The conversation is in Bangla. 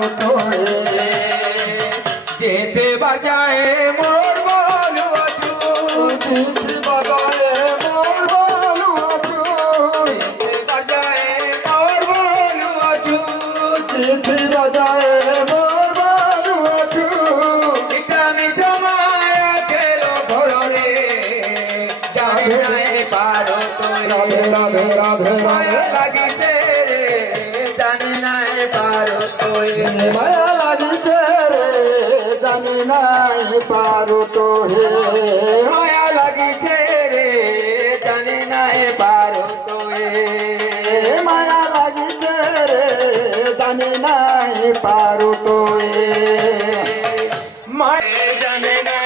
পারো তো যেতে বাজায় মোর বলু চিঠি বাজায় মোর বলু যেতে বাজায় মোর বলু চিঠি বাজায় মোর বলু আমি জমায় খেলো ঘরে যাবে নাই পারো তো রাধে রাধে রাধে মায়া লাগিতে রে জানি নাই পারো তো মায়া লাগিতে রে জানি নাই পারো তো হে মায়া লাগিতে রে জানি নাই পারো তো মায়া লাগিতে রে জানি নাই পারো তো মায়া জানে না